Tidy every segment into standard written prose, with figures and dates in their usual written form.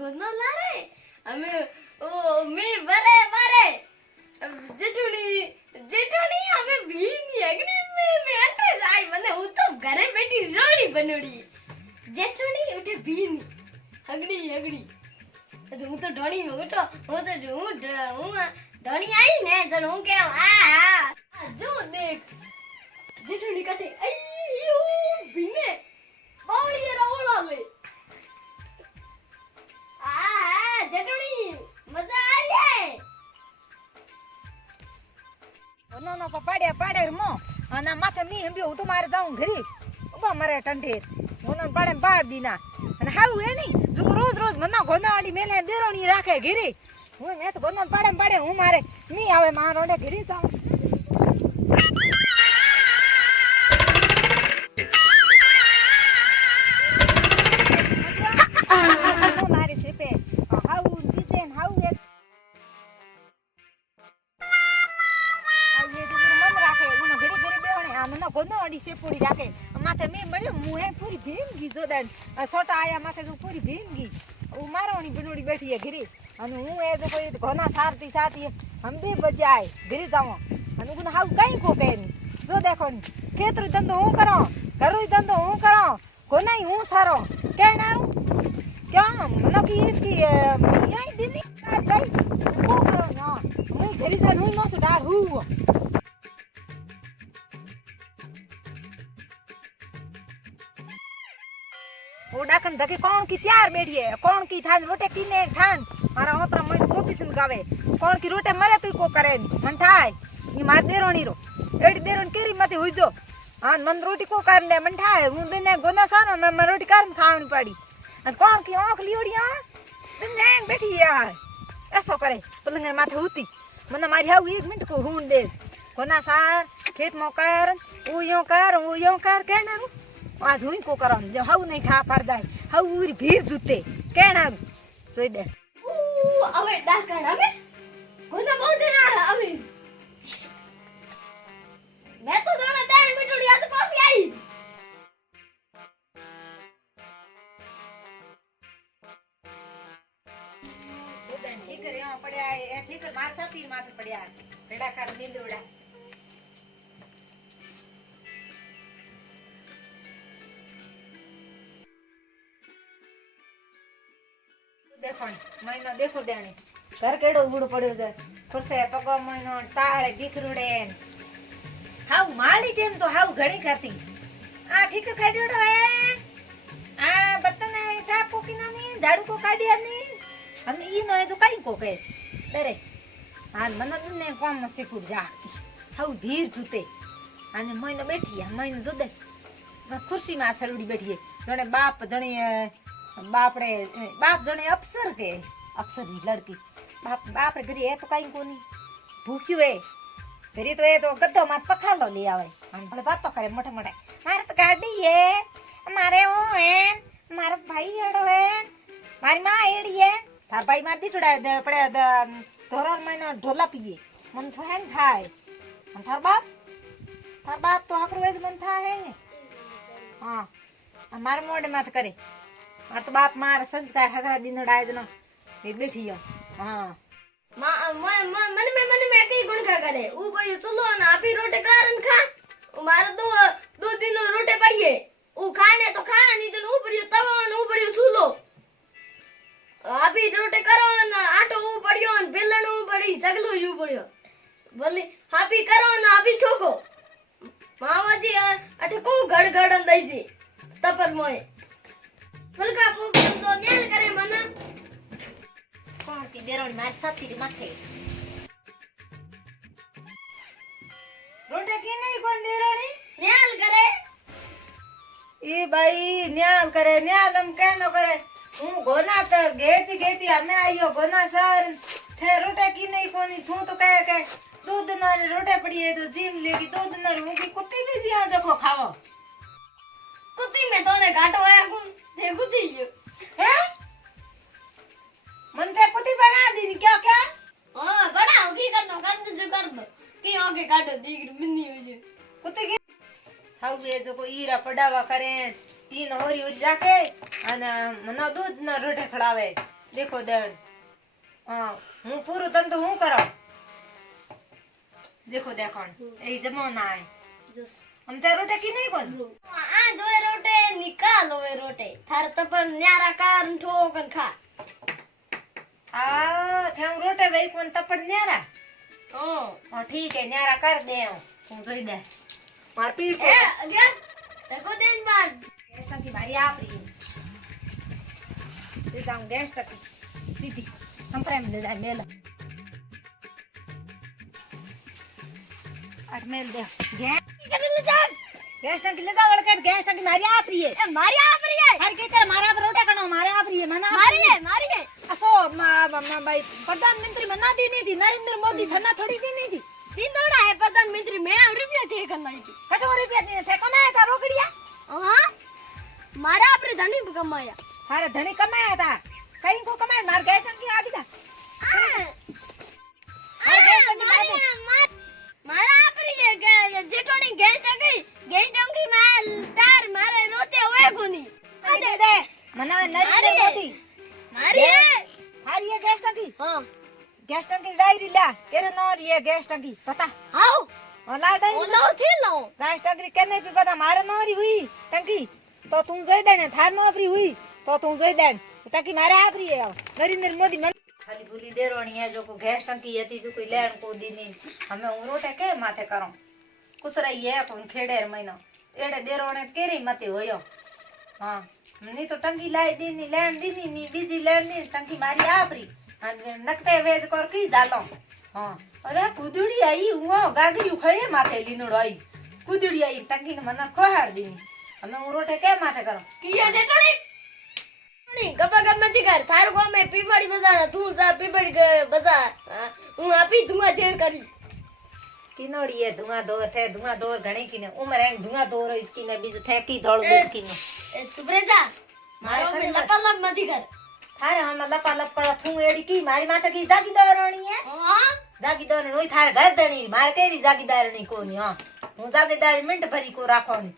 ઘરનો લારે અમે ઓ મી બરે બરે જેઠુણી અમે ભીની અગડી મે એટલે જાય મને હું તો ઘરે બેઠી રોણી બનોડી જેઠુણી ઉઠે ભીની અગડી તો હું તો ઢોણી में ઉઠો હું ઢોણી આવી ને તો હું કે આ જો દેખ જેઠુણી કાટે અయ్యో ભીને બાવળી રવળા લે જેઠુણી મજા આવી નો નો પાડે રમો અને માથે મી હંબી હું તો મારે જાઉં ઘરે ઉભા મારે ટંઠેર હું પાડે બાર દીના અને હાવું એ નહીં જો રોજ મના ગોનાવાડી મેલે દેરોણી રાખે ઘરે હું મેં તો ગોનો પાડે હું મારે મી આવે મારા રોડે ઘરે જાઉં પૂરી રાખે માથે મે મળ્યું મુહે પૂરી ભીંગી જોદાન છોટા આયા માથે તો પૂરી ભીંગી હું મારોણી બનોડી બેઠી ઘરે અને હું એ તો કોઈ ઘોના સારતી હમ બે બજાય ઘરે જાવ અને હું હાવ કઈ કો કે જો દેખો ને ખેતરો ધંધો હું કરો ઘરો ધંધો હું કરો કોનાઈ હું સારો કેના ક્યાં મને કી इसकी यही दिन नहीं गई को करो ना मैं घरे जा नहीं नो डार हूं वो डाकन धके कौन की तैयार बैठी है कौन की थान रोटे कीने थान मारा होतरा मन गोपी सिंह गावे कौन की रोटे मरे तू को करे मन थाय ई मार देरोणी रो एडी देरोण केरी मते हुई जो हां मन रोटी को कर ले मन थाय हूं देने गोना सानो न मन रोटी कर खावनी पड़ी अन कौन की आंख लियोड़िया देने बैठी है ऐसो करे पलंग माथे होती मन मारी हाउ 1 मिनट को हुन दे गोना सार खेत में कर वो यो कर कहना आज हुई को करो जो हाउ नहीं खा पड़ जाए हाउ उरी भीड़ जुते कहना જોઈ દે હવે ડાકણ હવે કોને બોલતે ના હવે મે તો જાણે 10 મિનિટ આજ પાછી આવી સુદન ઠીકર એમાં પડ્યા એ ઠીકર માર સાથી માથે પડ્યા પેડા કર મિલોડા देखो महीनो देखो देने घर केड़ो उड़ पड़ो जे फरसे पगो महीनो ताळे दिखरुडे हाउ माली टेम तो हाउ घणी करती आ ठीक काढ्योडो है आ बर्तन है साफ को किनानी झाड़ू को काढिया नी हम ई नो तो काई को के तेरे हां मन ने काम सीखू जा हाउ भीर जुते आने महीनो बैठी है महीनो जो दे कुर्सी में सड़ुडी बैठी है जने बाप जने बाप जने अफसर के अफसर की लड़की बाप रे घरे तो कहीं कोनी भूखी वे घरे तो ये तो गद्दो मात पखालो ले आवे हम भले बात तो करे मोटे मारे तो गाड़ी है मारे वो है मारा भाई एड़ो है मारी मां एड़ी है थार भाई मार दी टुड़ा पड़े धोरण महीना ढोला पिए मन तो है थाय हम थार बाप तो हकरो वेज मन था है हां हमारे मोड़े मत करे मार तो बाप मार संस्कार हगरा दिन डाय दनो एक बैठी हो हां मन में कई गुण का करे ऊ बड़ी चलो ना अभी रोटे कारण खा मारे दो दिन रोटे पड़िए ऊ खाने तो खा नहीं तो ऊ बड़ी तवा ऊ बड़ी सूलो अभी रोटे करो ना आटो ऊ पड़ियो न बेलन ऊ बड़ी जगलो यू पड़ियो बोली अभी करो ना अभी ठोको मामा जी अठे को गड़गड़न दई जी तपर मोए फलका को तो न्याल करे मना कौन की देरोनी मार साथी माथे रोटे की नहीं कौन देरोनी न्याल करे ई भाई न्याल करे न्याल हम कहनो करे हूं गोना तो गेती हमें आइयो गोना सर थे रोटे की नहीं कोनी तू तो कहे के दूध न रोटे पड़ी है तो जिम लेगी दूध न हूं की कुत्ती भी जिया जको खावो कुत्ती में तोने काटो है गुन थे कुत्ती है मन ते कुत्ती बना दी क्या हां बनाओ की करनो गंद जो कर दो की आगे काटो दीगर मिन्नी हो जे कुत्ती की हाउ ये जो को ईरा पडावा करे ई न होरी राखे अन मनो दूध न रोटे खड़ावे દેખો દેણ હા હું પૂરું ધંધો હું કરો દેખો દેખણ એ જમાના આય જસ हम ते रोटे की नहीं कोन આ જોએ રોટે નિકાલ હોવે રોટે થાર તપન ન્યારા કાર ઠોકન ખા आ थे हम रोटे वही कोन तपड़ न्यारा ઓ और ठीक है न्यारा कर दे तू जोई दे मार पीठ એ અગર તકો દેન બાદ गैस की भारी आप रही ते जाऊं गैस तक सीधी हम प्रेम ले जाए मेल आठ मेल दे गैस કરે લે જા गैस टंकी ले जा वड़के गैस टंकी मारी आप रही है એ મારી આ પરી હે हर के तेरे मारा पर रोटे कनो मारे आप रही है मना મારી હે असो भाई प्रधानमंत्री मना दी नहीं थी नरेंद्र मोदी थना थोड़ी दी नहीं थी સિંધોડા હે પ્રધાનમંત્રી મે રૂપિયા ઠે કરનાઈ થી कटोरी पे दी थे कमाया था रोकड़िया હા મારા આપણે ધણી કમાયા हारे धनी कमाया था कहीं को कमाया मार गैस टंकी आदि था हर गैस टंकी मार મારા આપરી જેટોની ગેસ ટંકી માં તાર મારે રોતે હોય કોની दे दे मना नरेंद्र मोदी મારી હે हारी ये गैस टंकी હા गैस टंकी डायरी ला तेरे नाम ये गैस टंकी पता હાઉ और ला डायरी ઓલો થી લો गैस टंकी कहने भी पता मारे नौरी हुई टंकी तो तुम जोई देने थार नौरी हुई तो तुम जोई देन टंकी मारे आपरी है नरेंद्र मोदी मन खाली भूली देरोणी है जो को गैस टंकी हती जो कोई लेन को दी नहीं हमें उरोटे के माथे करो कुछ रही है कोन खेड़े महीना एड़े देरोणे केरी मते होयो हां नहीं तो टंकी लाई दी नहीं लेन दी नहीं बीजी लेन दी टंकी मारी आपरी नकटे वेज कर की डालो हां अरे कुदड़ी आई हुआ गागरी खळे माथे लीनोड़ आई कुदड़ी आई टंकी ने मना खोहाड़ दी हमें उरोटे के माथे करो કિયા જેટોની ગપા ગપ નથી કર થાર કો મે પીપળી બજાર તું જા પીપળી બજાર હું આપી ધુઆ ઢેર કરી किनोड़ी है धुआं दौर घणी की ने उम्र है धुआं दौर इसकी ने बीज थे की धोल दूर की ने એ ચુપરે જા મારો મે લપાલપ નથી કર थारे हम लपा लप पर थू एड़ी की मारी माता की जागीदारणी है હા जागीदारणी होई थारे घर दणी मार केरी जागीदारणी कोनी हां हूं जागीदारी मिंट भरी को राखोनी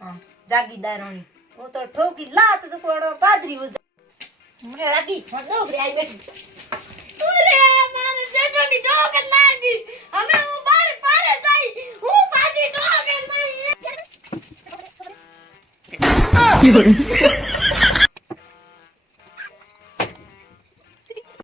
हां जागीदारणी वो तो ठोकी लात जुकोड़ो पादरी हो हमरे लागी मतलब उभरी आई बैठी અરે મારે જેટોની ઢોક નાગી અમે હું બાર પારે જઈ હું પાછી ઢોક નહીં